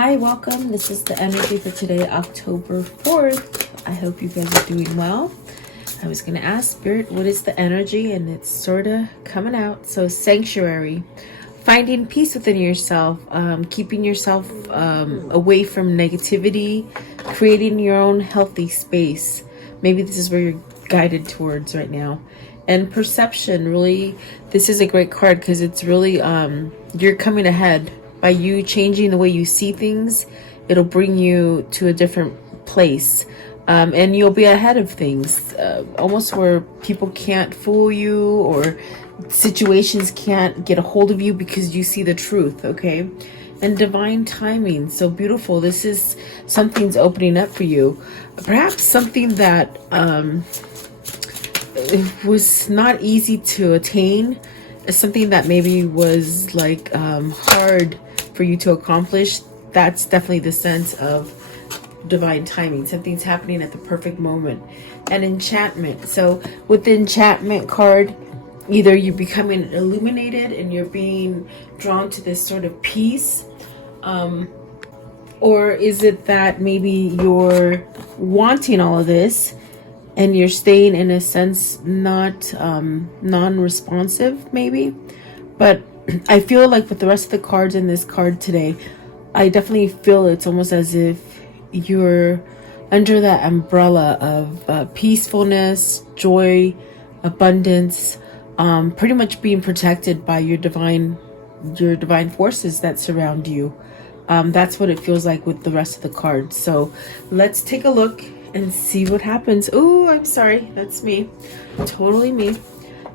Hi, welcome. This is the energy for today, October 4th. I hope you guys are doing well. I was going to ask Spirit, what is the energy? And it's sort of coming out. So sanctuary, finding peace within yourself, keeping yourself away from negativity, creating your own healthy space. Maybe this is where you're guided towards right now. And perception, really, this is a great card because it's really, you're coming ahead. By you changing the way you see things, it'll bring you to a different place. And you'll be ahead of things, almost where people can't fool you or situations can't get a hold of you because you see the truth, okay? And divine timing, so beautiful. This is something's opening up for you. Perhaps something that it was not easy to attain, something that maybe was like hard for you to accomplish. That's definitely the sense of divine timing. Something's happening at the perfect moment. And enchantment. So with the enchantment card, either you're becoming illuminated and you're being drawn to this sort of peace, or is it that maybe you're wanting all of this and you're staying in a sense not non-responsive maybe? But I feel like with the rest of the cards in this card today, I definitely feel it's almost as if you're under that umbrella of peacefulness, joy, abundance, pretty much being protected by your divine forces that surround you. That's what it feels like with the rest of the cards. So let's take a look and see what happens. Oh, I'm sorry. That's me. Totally me.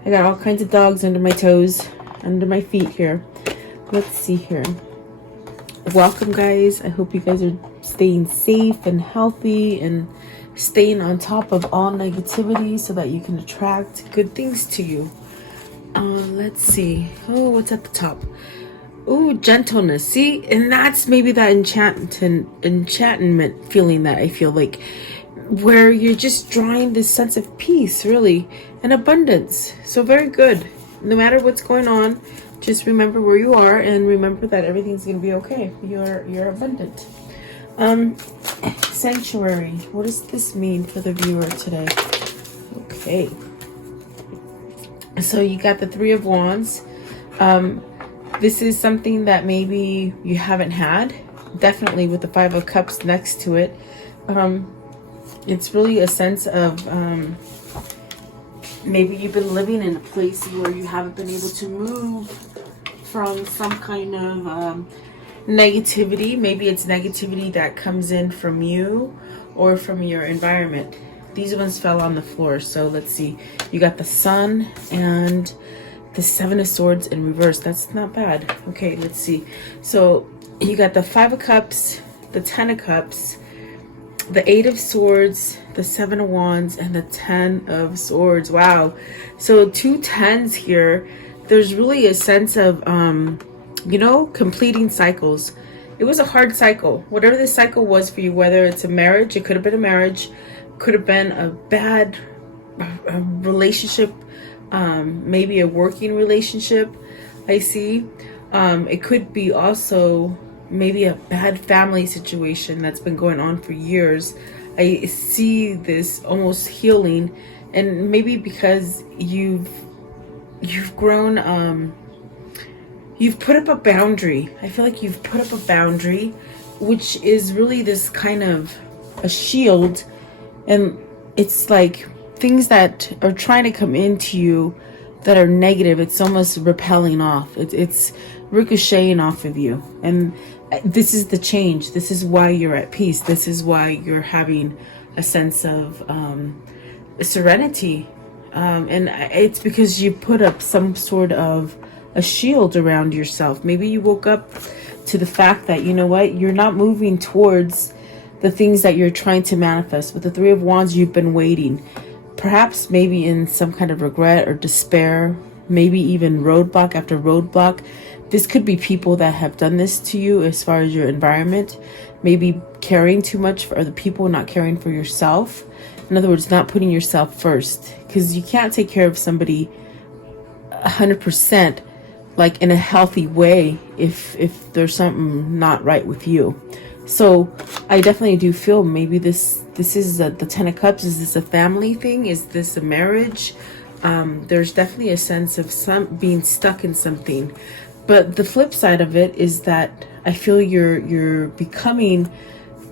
I got all kinds of dogs under my toes, under my feet here. Let's see here. Welcome, guys. I hope you guys are staying safe and healthy and staying on top of all negativity so that you can attract good things to you. Let's see. Oh, what's at the top? Oh, gentleness. See, and that's maybe that enchantment feeling that I feel like, where you're just drawing this sense of peace, really, and abundance. So very good. No matter what's going on, just remember where you are and remember that everything's going to be okay. You're abundant. Sanctuary. What does this mean for the viewer today? Okay. So you got the Three of Wands. This is something that maybe you haven't had. Definitely with the Five of Cups next to it. It's really a sense of maybe you've been living in a place where you haven't been able to move from some kind of negativity. Maybe it's negativity that comes in from you or from your environment. These ones fell on the floor. So let's see. You got the Sun and the Seven of Swords in reverse. That's not bad. Okay, let's see. So you got the Five of Cups, the Ten of Cups, the Eight of Swords, the Seven of Wands, and the Ten of Swords. Wow. So two tens here. There's really a sense of, completing cycles. It was a hard cycle. Whatever this cycle was for you, whether it's a marriage, it could have been a marriage, could have been a bad relationship, maybe a working relationship, I see. It could be also maybe a bad family situation that's been going on for years. I see this almost healing, and maybe because you've grown, you've put up a boundary. I feel like you've put up a boundary, which is really this kind of a shield, and it's like things that are trying to come into you that are negative. It's almost repelling off. It's ricocheting off of you, and this is the change. This is why you're at peace. This is why you're having a sense of serenity, and it's because you put up some sort of a shield around yourself. Maybe you woke up to the fact that, you know what, you're not moving towards the things that you're trying to manifest. With the Three of Wands, you've been waiting, perhaps maybe in some kind of regret or despair, maybe even roadblock after roadblock. This could be people that have done this to you as far as your environment, maybe caring too much for other people, not caring for yourself. In other words, not putting yourself first, because you can't take care of somebody 100% like in a healthy way if there's something not right with you. So I definitely do feel maybe this is the 10 of Cups. Is this a family thing? Is this a marriage? There's definitely a sense of some being stuck in something. But the flip side of it is that I feel you're becoming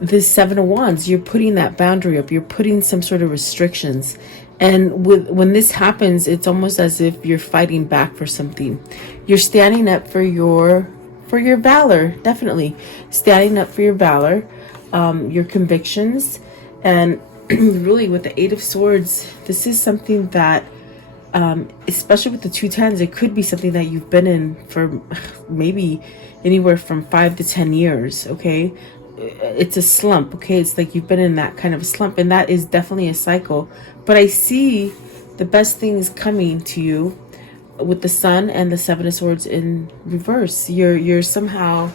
this 7 of Wands. You're putting that boundary up. You're putting some sort of restrictions. And when this happens, it's almost as if you're fighting back for something. You're standing up for your valor, definitely standing up for your valor, your convictions, and really with the 8 of Swords, this is something that, especially with the 2 10s, it could be something that you've been in for maybe anywhere from 5 to 10 years. Okay, it's a slump. Okay, it's like you've been in that kind of a slump, and that is definitely a cycle. But I see the best things coming to you with the Sun and the 7 of Swords in reverse. You're somehow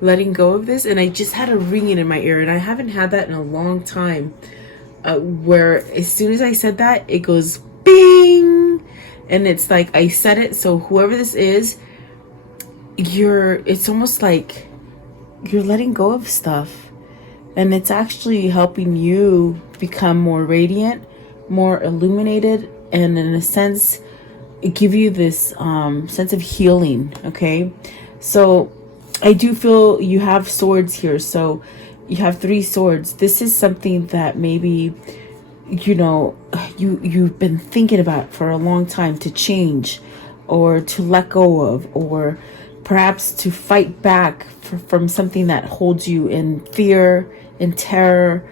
letting go of this, and I just had a ringing in my ear, and I haven't had that in a long time, where as soon as I said that, it goes bing, and it's like I said it. So whoever this is, it's almost like you're letting go of stuff, and it's actually helping you become more radiant, more illuminated, and in a sense give you this sense of healing. Okay, so I do feel you have swords here. So you have 3 swords. This is something that maybe you've been thinking about for a long time, to change or to let go of, or perhaps to fight back from something that holds you in fear, in terror,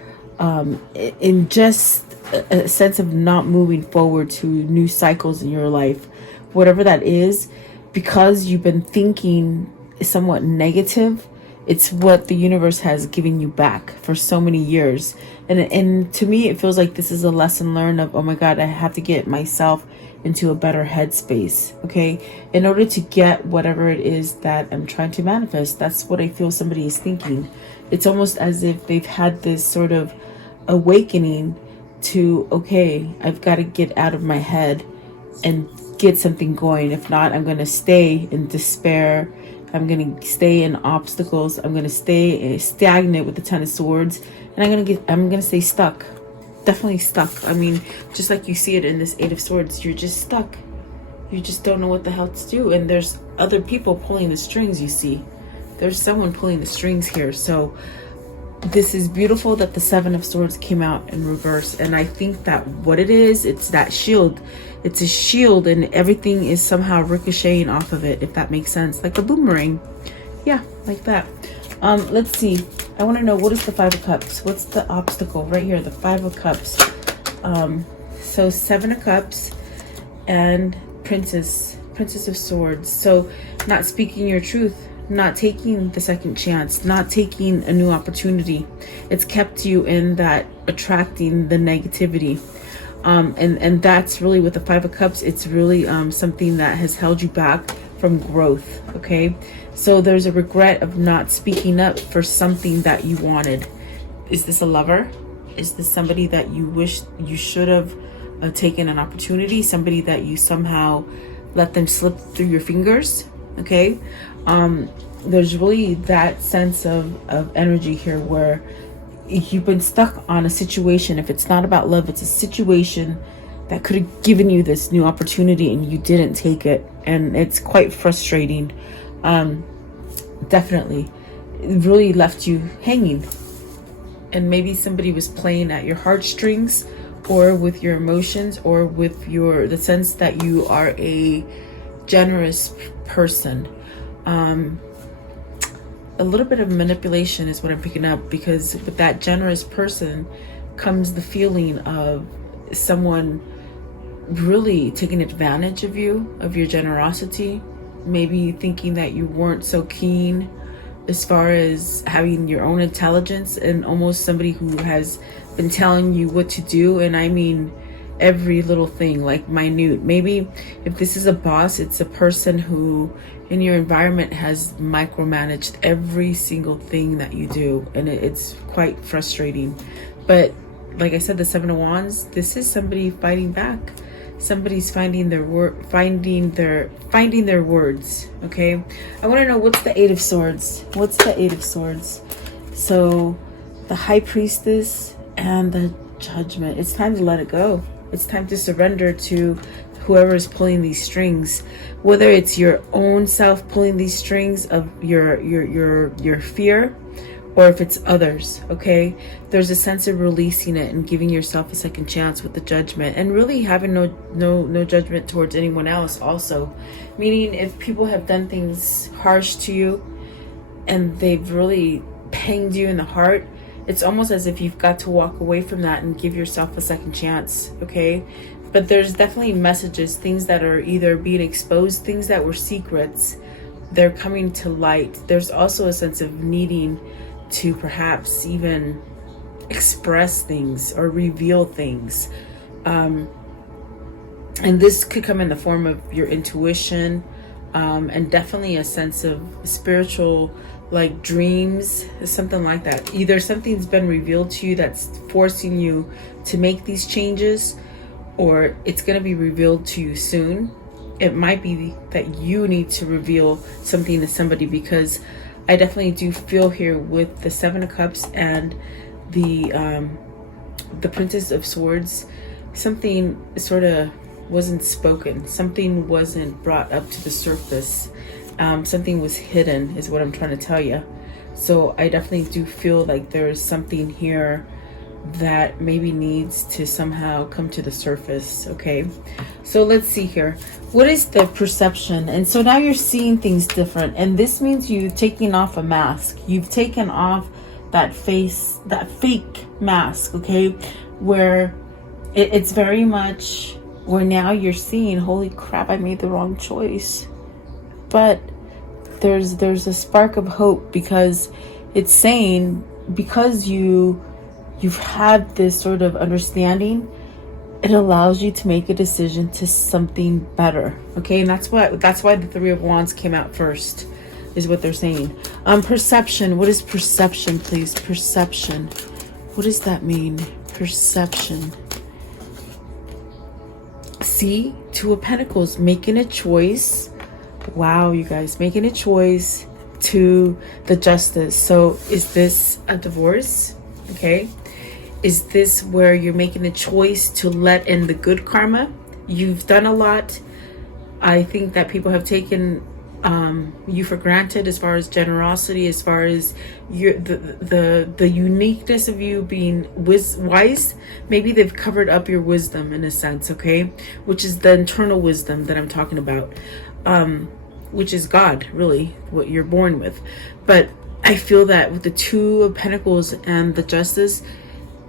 in just a sense of not moving forward to new cycles in your life, whatever that is. Because you've been thinking somewhat negative, it's what the universe has given you back for so many years. And to me, it feels like this is a lesson learned of, oh my God, I have to get myself into a better headspace, okay, in order to get whatever it is that I'm trying to manifest. That's what I feel somebody is thinking. It's almost as if they've had this sort of awakening to, okay, I've got to get out of my head and get something going. If not, I'm going to stay in despair. I'm going to stay in obstacles. I'm going to stay stagnant with the 10 of Swords, and I'm going to stay stuck. Definitely stuck. I mean, just like you see it in this 8 of Swords, you're just stuck. You just don't know what the hell to do. And there's other people pulling the strings, you see. There's someone pulling the strings here. So this is beautiful that the 7 of Swords came out in reverse. And I think that what it is, it's that shield. It's a shield, and everything is somehow ricocheting off of it, if that makes sense. Like a boomerang. Yeah, like that. Let's see. I want to know, what is the 5 of Cups? What's the obstacle right here? The 5 of Cups. So 7 of Cups and Princess of Swords. So not speaking your truth, not taking the second chance, not taking a new opportunity. It's kept you in that attracting the negativity. And that's really with the 5 of Cups. It's really something that has held you back from growth. Okay, so there's a regret of not speaking up for something that you wanted. Is this a lover? Is this somebody that you wish you should have taken an opportunity? Somebody that you somehow let them slip through your fingers? Okay, there's really that sense of energy here where you've been stuck on a situation. If it's not about love, it's a situation that could have given you this new opportunity and you didn't take it, and it's quite frustrating. Definitely, it really left you hanging, and maybe somebody was playing at your heartstrings, or with your emotions, or with the sense that you are a generous person. A little bit of manipulation is what I'm picking up, because with that generous person comes the feeling of someone really taking advantage of you, of your generosity, maybe thinking that you weren't so keen as far as having your own intelligence, and almost somebody who has been telling you what to do. And I mean every little thing, like minute. Maybe if this is a boss, it's a person who in your environment has micromanaged every single thing that you do, and it's quite frustrating. But like I said, the 7 of Wands, this is somebody fighting back, somebody's finding their words. Okay, I want to know, what's the Eight of Swords? What's the Eight of Swords? So the High Priestess and the Judgment. It's time to let it go. It's time to surrender to whoever is pulling these strings, whether it's your own self pulling these strings of your fear, or if it's others. Okay, there's a sense of releasing it and giving yourself a second chance with the Judgment, and really having no judgment towards anyone else also. Meaning, if people have done things harsh to you and they've really pinged you in the heart, it's almost as if you've got to walk away from that and give yourself a second chance. Okay, but there's definitely messages, things that are either being exposed, things that were secrets, they're coming to light. There's also a sense of needing to perhaps even express things or reveal things, and this could come in the form of your intuition, and definitely a sense of spiritual, like dreams, something like that. Either something's been revealed to you that's forcing you to make these changes, or it's going to be revealed to you soon. It might be that you need to reveal something to somebody, because I definitely do feel here with the Seven of Cups and the Princess of Swords, something sort of wasn't spoken, something wasn't brought up to the surface, something was hidden is what I'm trying to tell you. So I definitely do feel like there's something here that maybe needs to somehow come to the surface. Okay, so let's see here. What is the perception? And so now you're seeing things different, and this means you've taken off a mask. You've taken off that face, that fake mask. Okay, where it's very much where now you're seeing, holy crap, I made the wrong choice. But there's a spark of hope, because it's saying, because you've had this sort of understanding, it allows you to make a decision to something better. Okay, and that's why the Three of Wands came out first, is what they're saying. Perception. What is perception, please? Perception. What does that mean? Perception. See, Two of Pentacles, making a choice. Wow, you guys, making a choice to the Justice. So is this a divorce? Okay, is this where you're making a choice to let in the good karma? You've done a lot. I think that people have taken you for granted, as far as generosity, as far as the uniqueness of you being wise. Maybe they've covered up your wisdom in a sense, okay, which is the internal wisdom that I'm talking about, which is God, really, what you're born with. But I feel that with the Two of Pentacles and the Justice,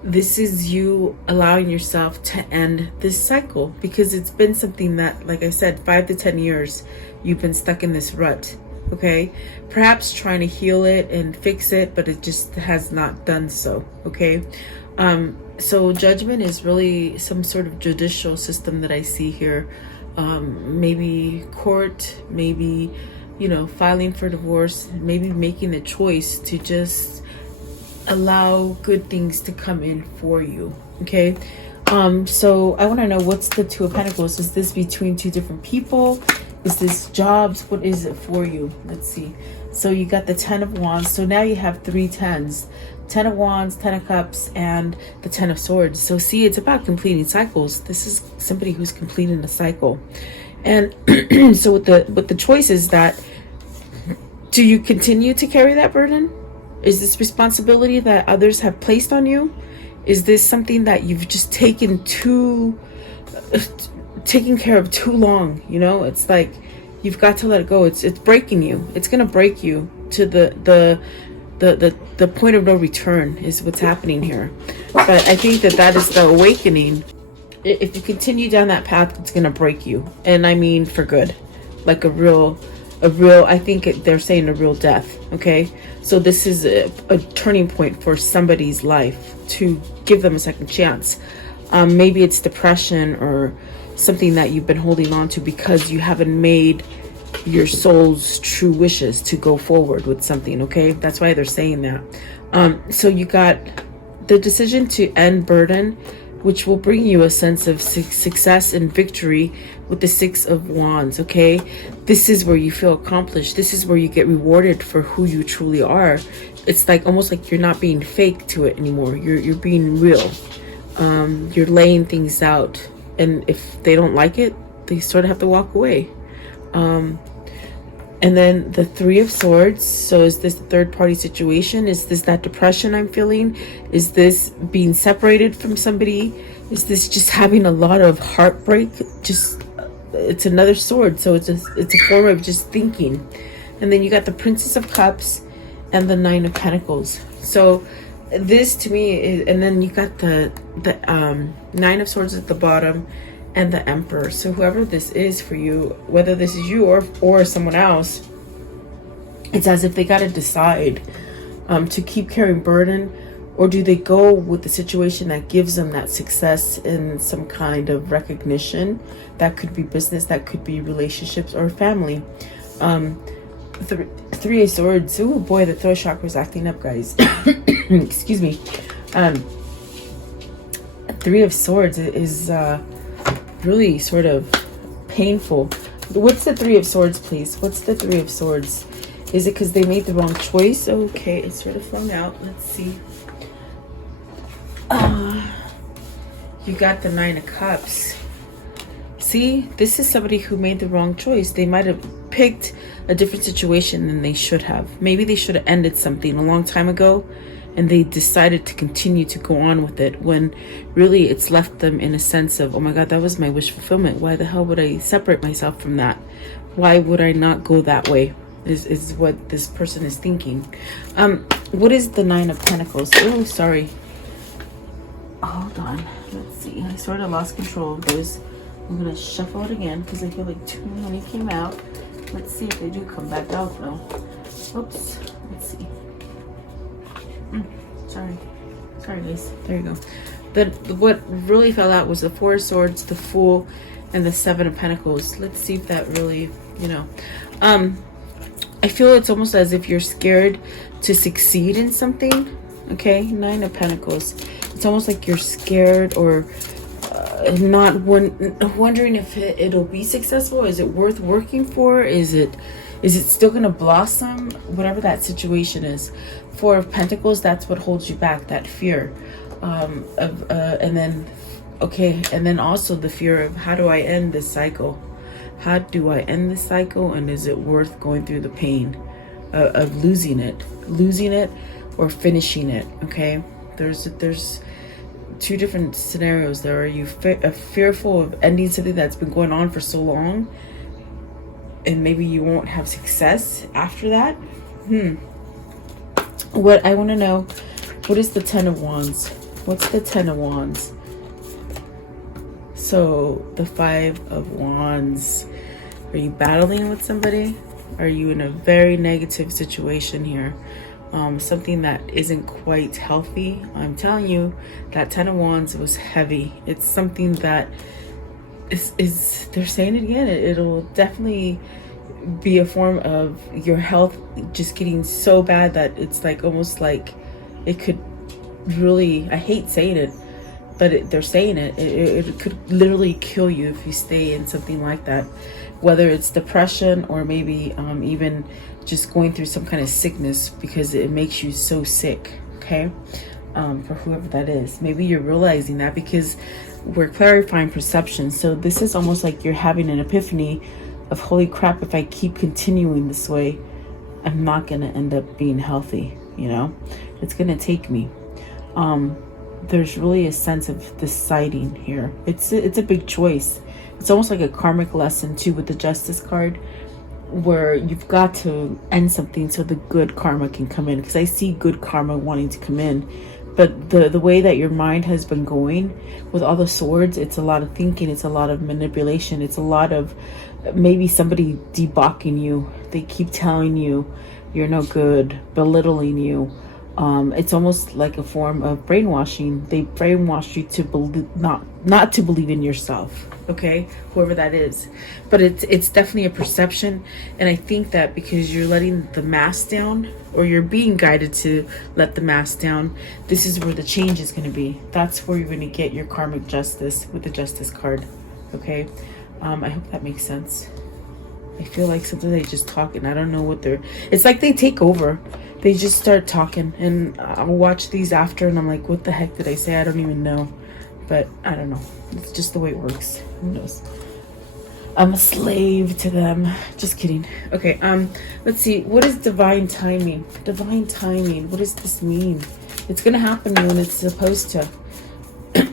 this is you allowing yourself to end this cycle, because it's been something that, like I said, 5 to 10 years you've been stuck in this rut. Okay, perhaps trying to heal it and fix it, but it just has not done so. Okay, so Judgment is really some sort of judicial system that I see here. Maybe court, maybe, you know, filing for divorce, maybe making the choice to just allow good things to come in for you. Okay, so I want to know, what's the Two of Pentacles? Is this between two different people? Is this jobs? What is it for you? Let's see. So you got the Ten of Wands. So now you have 3 tens. 10 of Wands, 10 of Cups, and the 10 of Swords. So see, it's about completing cycles. This is somebody who's completing a cycle. And so with the choices, that, do you continue to carry that burden? Is this responsibility that others have placed on you? Is this something that you've just taken care of too long? You know, it's like you've got to let it go. It's breaking you. It's gonna break you to the point of no return, is what's happening here. But I think that is the awakening. If you continue down that path, it's gonna break you, and I mean for good, like a real. I think they're saying a real death. Okay, so this is a turning point for somebody's life, to give them a second chance. Maybe it's depression or something that you've been holding on to because you haven't made your soul's true wishes to go forward with something. Okay, that's why they're saying that. So you got the decision to end burden. which will bring you a sense of success and victory with the Six of Wands, okay? This is where you feel accomplished. This is where you get rewarded for who you truly are. It's like almost like you're not being fake to it anymore. You're being real. You're laying things out, and if they don't like it, they sort of have to walk away. And then the Three of Swords. So is this the third party situation? Is this that depression I'm feeling? Is this being separated from somebody? Is this just having a lot of heartbreak? Just, it's another sword. So it's a form of just thinking. And then you got the Princess of Cups and the Nine of Pentacles. So this to me is, and then you got the Nine of Swords at the bottom and the Emperor. So whoever this is for you, whether this is you or someone else, it's as if they got to decide to keep carrying burden, or do they go with the situation that gives them that success and some kind of recognition. That could be business, that could be relationships or family. Three of Swords. Oh boy, the throat chakra is acting up, guys. Excuse me. Three of Swords is really sort of painful. What's the Three of Swords, please? What's the Three of Swords? Is it because they made the wrong choice? Okay, it's sort of flung out. Let's see. You got the Nine of Cups. See, this is somebody who made the wrong choice. They might have picked a different situation than they should have. Maybe they should have ended something a long time ago, and they decided to continue to go on with it when really it's left them in a sense of, oh my God, that was my wish fulfillment. Why the hell would I separate myself from that? Why would I not go that way? Is what this person is thinking. What is the Nine of Pentacles? Oh, sorry. Hold on. Let's see. I sort of lost control of those. I'm going to shuffle it again because I feel like too many came out. Let's see if they do come back out though. Oops. Let's see. Sorry guys. There you go. What really fell out was the Four of Swords, the Fool, and the Seven of Pentacles. Let's see if that really, I feel it's almost as if you're scared to succeed in something. Okay, Nine of Pentacles. It's almost like you're scared or not wondering if it'll be successful. Is it worth working for? Is it still gonna blossom? Whatever that situation is. Four of Pentacles, that's what holds you back, that fear and then also the fear of, how do I end this cycle? How do I end this cycle, and is it worth going through the pain of losing it or finishing it? Okay, there's two different scenarios there. Are you fearful of ending something that's been going on for so long, and maybe you won't have success after that? What I want to know, what is the Ten of Wands? What's the Ten of Wands? So the Five of Wands. Are you battling with somebody? Are you in a very negative situation here? Something that isn't quite healthy. I'm telling you, that Ten of Wands was heavy. It's something that is they're saying it again. It'll definitely be a form of your health just getting so bad that it's like almost like it could really, I hate saying it, but they're saying it could literally kill you if you stay in something like that, whether it's depression or maybe even just going through some kind of sickness, because it makes you so sick. Okay, for whoever that is, maybe you're realizing that because we're clarifying perception. So this is almost like you're having an epiphany of, holy crap, if I keep continuing this way, I'm not gonna end up being healthy. It's gonna take me. There's really a sense of deciding here. It's a big choice. It's almost like a karmic lesson too, with the Justice card, where you've got to end something so the good karma can come in, because I see good karma wanting to come in. But the way that your mind has been going with all the swords, it's a lot of thinking, it's a lot of manipulation, it's a lot of maybe somebody debauching you. They keep telling you you're no good, belittling you, It's almost like a form of brainwashing. They brainwash you to believe, not to believe in yourself, okay, whoever that is. But it's definitely a perception. And I think that because you're letting the mask down, or you're being guided to let the mask down, this is where the change is going to be. That's where you're going to get your karmic justice with the justice card, okay. I hope that makes sense. I feel like sometimes they just talk and I don't know what they're, it's like they take over. They just start talking, and I'll watch these after and I'm like, what the heck did I say? I don't even know. But I don't know. It's just the way it works. Who knows? I'm a slave to them. Just kidding. Okay, let's see. What is divine timing? Divine timing. What does this mean? It's gonna happen when it's supposed to.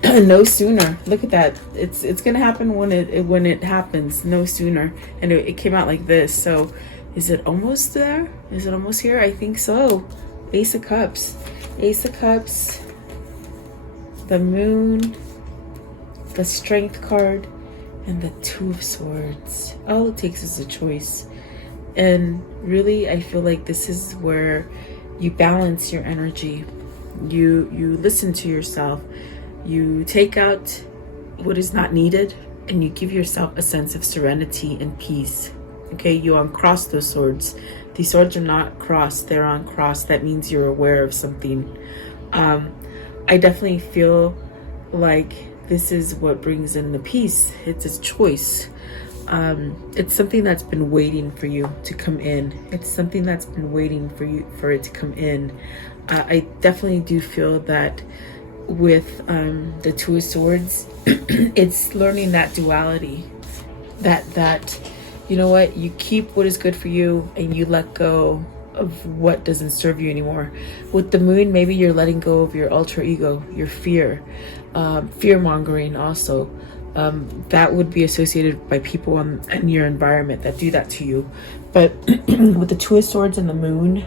No sooner. Look at that. It's gonna happen when it happens. No sooner. And it came out like this. So is it almost there? Is it almost here? I think so. Ace of Cups. Ace of Cups. The Moon. The Strength card. And the Two of Swords. All it takes is a choice. And really, I feel like this is where you balance your energy. You listen to yourself. You take out what is not needed. And you give yourself a sense of serenity and peace. Okay, you uncross those swords. These swords are not crossed, they're uncrossed. That means you're aware of something. I definitely feel like this is what brings in the peace. It's a choice. It's something that's been waiting for you to come in. It's something that's been waiting for it to come in. I definitely do feel that with the Two of Swords, it's learning that duality. That you know what, you keep what is good for you and you let go of what doesn't serve you anymore. With the Moon, maybe you're letting go of your alter ego, your fear, fear mongering also. That would be associated by people in your environment that do that to you. But with the Two of Swords and the Moon,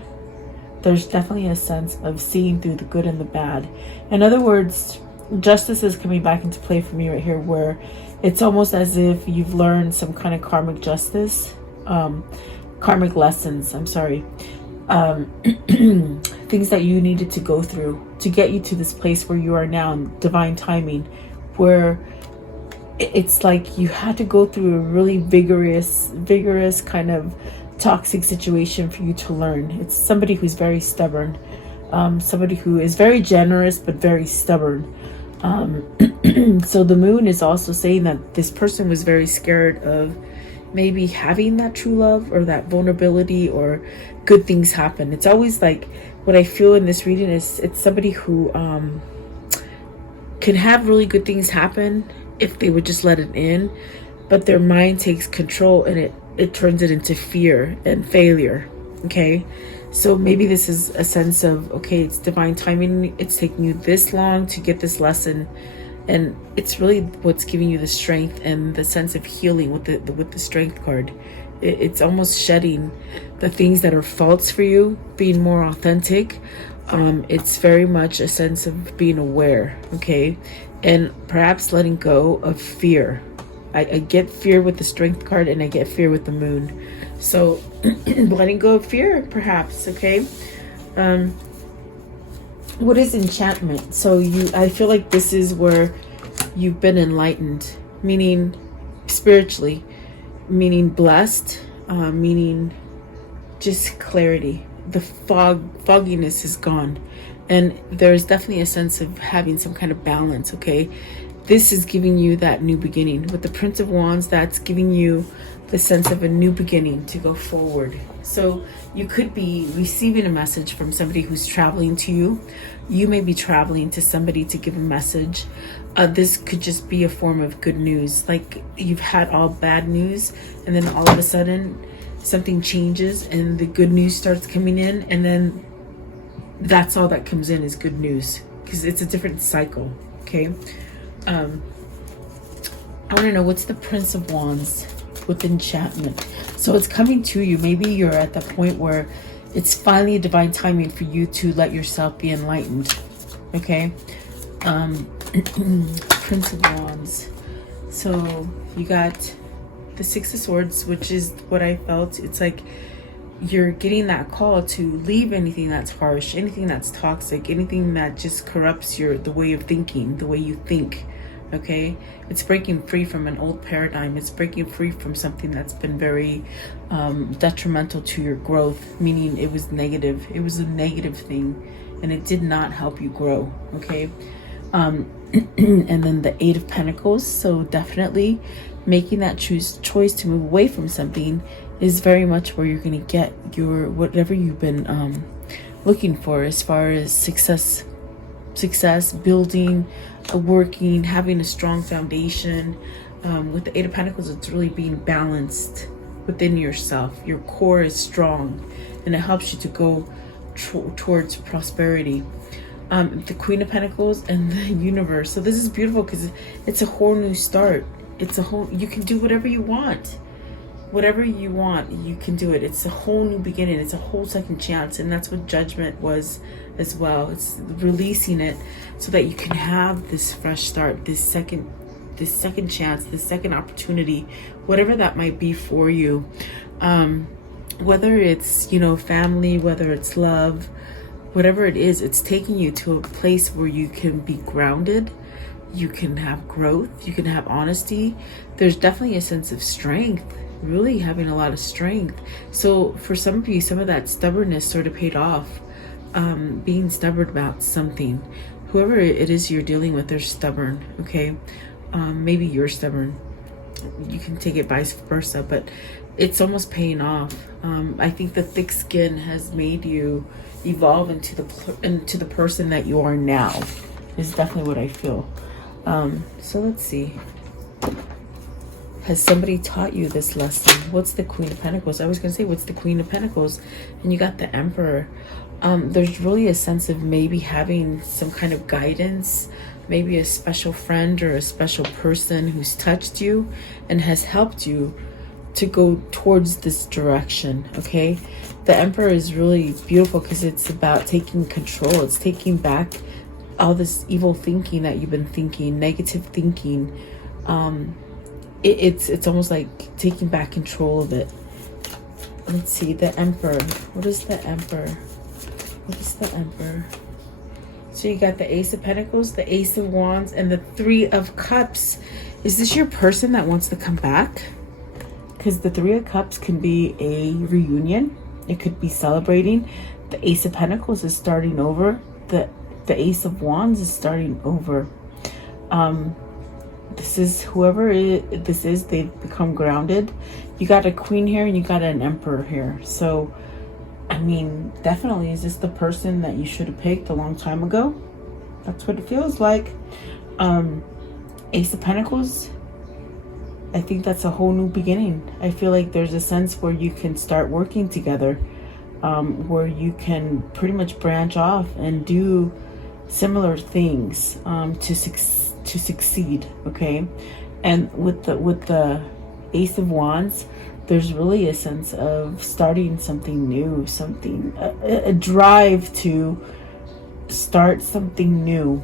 there's definitely a sense of seeing through the good and the bad. In other words, justice is coming back into play for me right here, where it's almost as if you've learned some kind of karmic justice, karmic lessons, I'm sorry. Things that you needed to go through to get you to this place where you are now in divine timing, where it's like you had to go through a really vigorous kind of toxic situation for you to learn. It's somebody who's very stubborn, somebody who is very generous but very stubborn. So the Moon is also saying that this person was very scared of maybe having that true love or that vulnerability or good things happen. It's always like what I feel in this reading is it's somebody who can have really good things happen if they would just let it in, but their mind takes control and it turns it into fear and failure. Okay, so maybe this is a sense of, okay, it's divine timing, it's taking you this long to get this lesson, and it's really what's giving you the strength and the sense of healing with the Strength card. It's almost shedding the things that are false for you, being more authentic. It's very much a sense of being aware, okay, and perhaps letting go of fear. I get fear with the Strength card and I get fear with the Moon. So letting go of fear, perhaps, okay? What is enchantment? So I feel like this is where you've been enlightened, meaning spiritually, meaning blessed, meaning just clarity. The fogginess is gone. And there's definitely a sense of having some kind of balance, okay? This is giving you that new beginning. With the Prince of Wands, that's giving you the sense of a new beginning to go forward. So you could be receiving a message from somebody who's traveling to you. You may be traveling to somebody to give a message. This could just be a form of good news. Like you've had all bad news and then all of a sudden something changes and the good news starts coming in, and then that's all that comes in is good news, because it's a different cycle, okay? I want to know, what's the Prince of Wands with enchantment? So it's coming to you. Maybe you're at the point where it's finally divine timing for you to let yourself be enlightened, okay? Prince of Wands. So you got the Six of Swords, which is what I felt. It's like you're getting that call to leave anything that's harsh, anything that's toxic, anything that just corrupts the way of thinking, the way you think. Okay, it's breaking free from an old paradigm. It's breaking free from something that's been very detrimental to your growth, meaning it was negative. It was a negative thing, and it did not help you grow. Okay, and then the Eight of Pentacles. So definitely making that choice to move away from something is very much where you're going to get your whatever you've been looking for, as far as success, building, working, having a strong foundation. With the Eight of Pentacles, it's really being balanced within yourself. Your core is strong, and it helps you to go towards prosperity. The Queen of Pentacles and the Universe. So this is beautiful because it's a whole new start. You can do whatever you want. Whatever you want, you can do it. It's a whole new beginning. It's a whole second chance. And that's what Judgment was as well. It's releasing it so that you can have this fresh start, this second chance, this second opportunity, whatever that might be for you. Whether it's, family, whether it's love, whatever it is, it's taking you to a place where you can be grounded. You can have growth. You can have honesty. There's definitely a sense of strength, really having a lot of strength. So for some of you, some of that stubbornness sort of paid off. Being stubborn about something. Whoever it is you're dealing with, they're stubborn, okay? Maybe you're stubborn. You can take it vice versa, but it's almost paying off. I think the thick skin has made you evolve into the person that you are now, is definitely what I feel. So let's see. Has somebody taught you this lesson? What's the Queen of Pentacles? I was going to say, what's the Queen of Pentacles? And you got the Emperor. There's really a sense of maybe having some kind of guidance, maybe a special friend or a special person who's touched you and has helped you to go towards this direction, okay? The Emperor is really beautiful because it's about taking control. It's taking back all this evil thinking that you've been thinking, negative thinking. It's almost like taking back control of it. Let's see, the Emperor. What is the Emperor? What is the Emperor? So you got the Ace of Pentacles, the Ace of Wands, and the Three of Cups. Is this your person that wants to come back? Because the Three of Cups can be a reunion. It could be celebrating. The Ace of Pentacles is starting over. The Ace of Wands is starting over. This is whoever this is, they've become grounded. You got a Queen here and you got an Emperor here. So, I mean, definitely, is this the person that you should have picked a long time ago? That's what it feels like. Ace of Pentacles, I think that's a whole new beginning. I feel like there's a sense where you can start working together, where you can pretty much branch off and do similar things to succeed, okay? And with the Ace of Wands, there's really a sense of starting something new, a drive to start something new.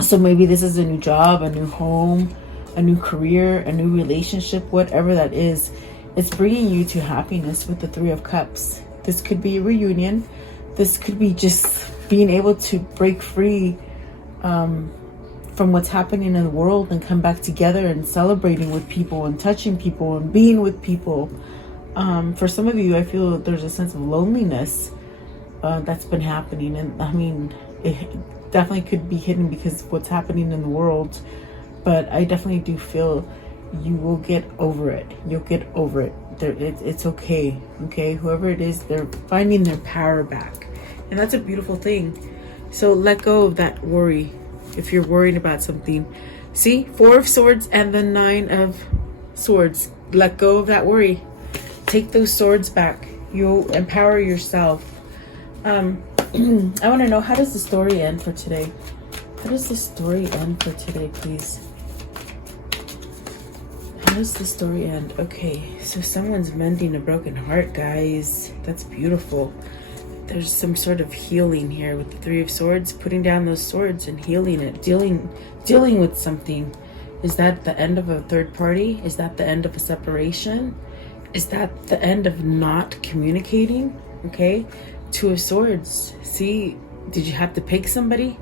So maybe this is a new job, a new home, a new career, a new relationship, whatever that is. It's bringing you to happiness with the Three of Cups. This could be a reunion. This could be just being able to break free from what's happening in the world and come back together and celebrating with people and touching people and being with people. For some of you, I feel there's a sense of loneliness that's been happening. And I mean, it definitely could be hidden because of what's happening in the world. But I definitely do feel you will get over it. You'll get over it. It's okay. Okay? Whoever it is, they're finding their power back. And that's a beautiful thing. So let go of that worry. If you're worried about something, see, Four of Swords and the Nine of Swords. Let go of that worry. Take those swords back. You'll empower yourself. I want to know, how does the story end for today? How does the story end for today, please? How does the story end? Okay, so someone's mending a broken heart, guys. That's beautiful. There's some sort of healing here with the Three of Swords, putting down those swords and healing it, dealing with something. Is that the end of a third party? Is that the end of a separation? Is that the end of not communicating? Okay. Two of Swords. See, did you have to pick somebody?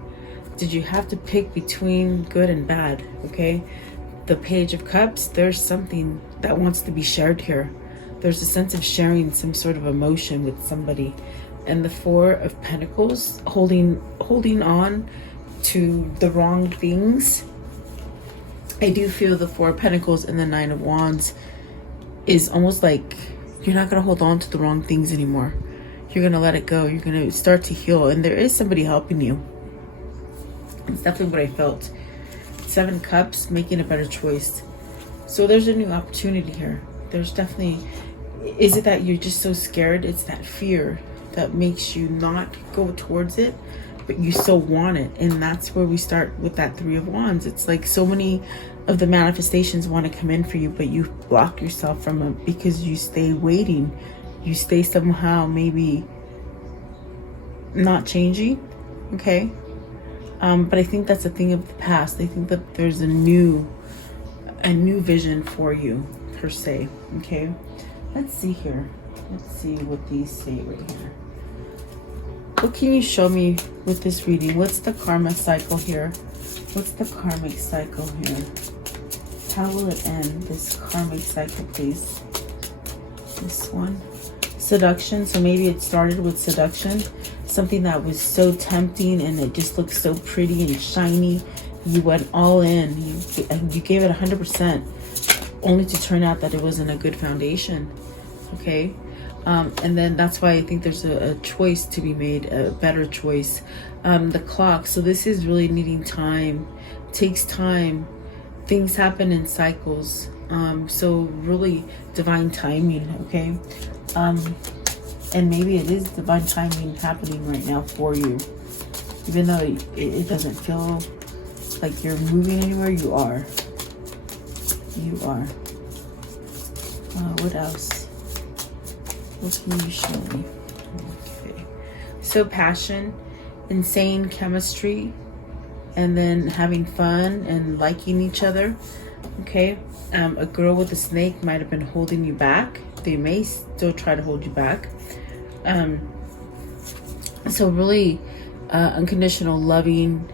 Did you have to pick between good and bad? Okay. The Page of Cups, there's something that wants to be shared here. There's a sense of sharing some sort of emotion with somebody. And the Four of Pentacles, holding on to the wrong things. I do feel the Four of Pentacles and the Nine of Wands is almost like you're not going to hold on to the wrong things anymore. You're going to let it go. You're going to start to heal. And there is somebody helping you. It's definitely what I felt. Seven Cups, making a better choice. So there's a new opportunity here. There's definitely... Is it that you're just so scared? It's that fear that makes you not go towards it, but you so want it. And that's where we start with that Three of Wands. It's like so many of the manifestations want to come in for you, but you block yourself from it because you stay waiting. You stay somehow maybe not changing. Okay. But I think that's a thing of the past. I think that there's a new vision for you, per se. Okay. Let's see here. Let's see what these say right here. What can you show me with this reading? What's the karma cycle here? What's the karmic cycle here? How will it end, this karmic cycle, please? This one. Seduction. So maybe it started with seduction. Something that was so tempting and it just looked so pretty and shiny. You went all in. You gave it 100%. Only to turn out that it wasn't a good foundation. Okay. And then that's why I think there's a choice to be made, a better choice. The clock. So this is really needing time. It takes time. Things happen in cycles. So really divine timing. Okay. And maybe it is divine timing happening right now for you. Even though it doesn't feel like you're moving anywhere, you are. You are. What else? What can you show me? Okay. So passion, insane chemistry, and then having fun and liking each other. Okay. A girl with a snake might have been holding you back. They may still try to hold you back. So really unconditional loving,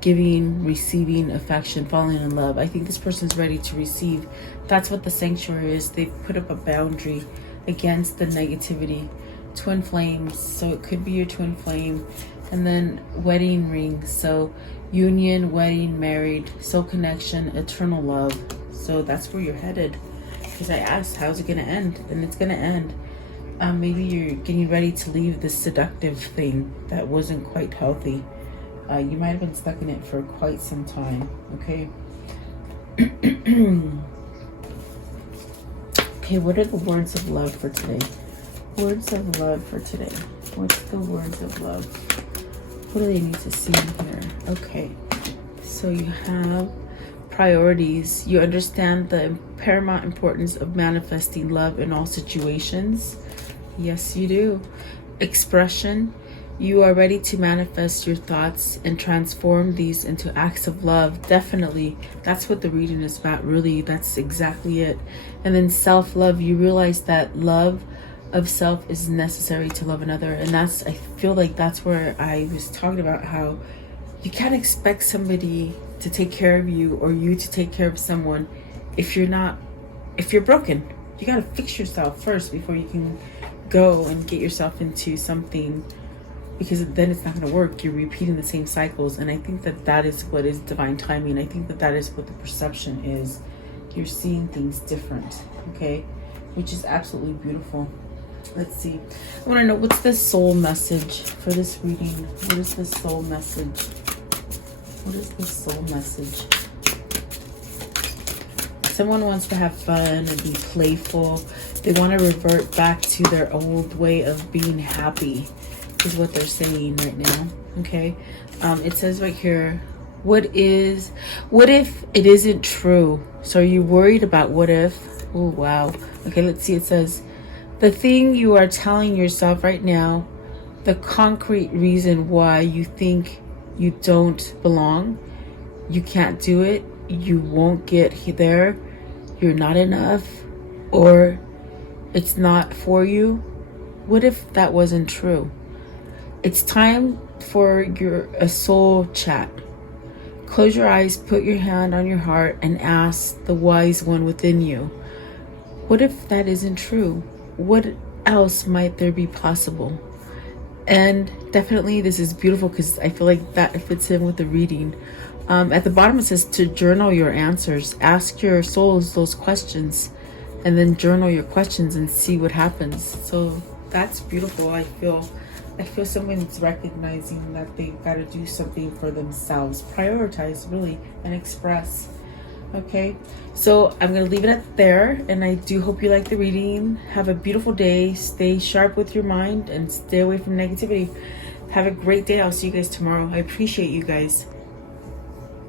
giving, receiving affection, falling in love. I think this person's ready to receive. That's what the sanctuary is. They've put up a boundary against the negativity. Twin flames. So it could be your twin flame. And then wedding rings. So union, wedding, married, soul connection, eternal love. So that's where you're headed. Because I asked, how's it going to end? And it's going to end. Maybe you're getting ready to leave this seductive thing that wasn't quite healthy. You might have been stuck in it for quite some time. Okay. Okay, what are the words of love for today? Words of love for today. What's the words of love? What do they need to see here? Okay. So you have priorities. You understand the paramount importance of manifesting love in all situations. Yes, you do. Expression. You are ready to manifest your thoughts and transform these into acts of love. Definitely. That's what the reading is about, really. That's exactly it. And then self-love. You realize that love of self is necessary to love another. And that's, I feel like that's where I was talking about how you can't expect somebody to take care of you or you to take care of someone if you're broken. You got to fix yourself first before you can go and get yourself into something, because then it's not going to work. You're repeating the same cycles. And I think that that is what is divine timing. I think that that is what the perception is. You're seeing things different, okay? Which is absolutely beautiful. Let's see. I want to know, what's the soul message for this reading? What is the soul message? What is the soul message? Someone wants to have fun and be playful. They want to revert back to their old way of being happy, is what they're saying right now. Okay. It says right here, what if it isn't true? So are you worried about what if? Oh, wow. Okay, let's see. It says, the thing you are telling yourself right now, the concrete reason why you think you don't belong, you can't do it, you won't get there, you're not enough, or it's not for you? What if that wasn't true? It's time for a soul chat. Close your eyes, put your hand on your heart, and ask the wise one within you, what if that isn't true? What else might there be possible? And definitely this is beautiful because I feel like that fits in with the reading. At the bottom it says to journal your answers. Ask your souls those questions and then journal your questions and see what happens. So that's beautiful. I feel someone's recognizing that they've got to do something for themselves. Prioritize, really, and express. Okay, so I'm gonna leave it at there, and I do hope you like the reading. Have a beautiful day. Stay sharp with your mind and stay away from negativity. Have a great day. I'll see you guys tomorrow. I appreciate you guys.